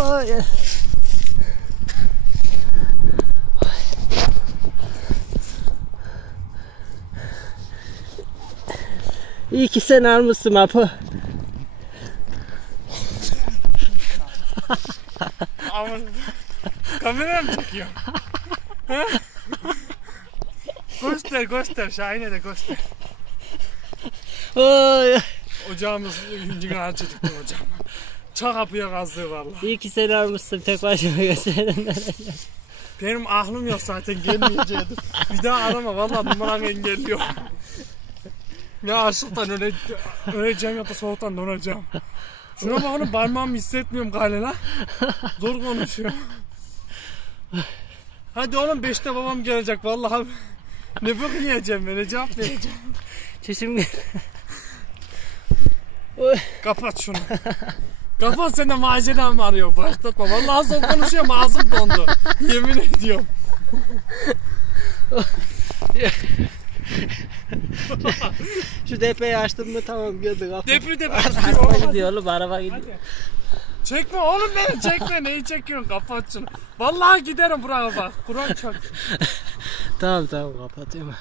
Oy. İyi ki sen almışsın Apo. Ama kamera mı çekiyor? göster Şahin'e de göster. Oy. Ocağımız yüncük harcadık hocam. Çok kapıya kazdığı vallahi. İyi ki sen almışsın, tek başıma gösterdim. Benim aklım yok zaten, gelmeyecektim. Bir daha arama vallahi, numaranı engelliyor. Ya açlıktan öleceğim ya da soğuktan donacağım. Şuna bak oğlum, parmağımı hissetmiyorum galiba. Zor konuşuyor. Hadi oğlum, 5'te babam gelecek vallahi. Ne bok yiyeceğim ben, ne cevap vereceğim. Çeşim Kapat şunu. Kapat, sen de macera mı arıyor? Başlatma. Vallahi zor konuşuyorum, ağzım dondu. Yemin ediyorum. Şu depeyi açtım mı tamam, gördük. Depi Araba gidiyor oğlum, araba gidiyor. Hadi. Çekme oğlum beni, çekme. Neyi çekiyorsun? Kapat şunu. Vallahi giderim buraya bak. Kur'an çak. Tamam kapatıyorum.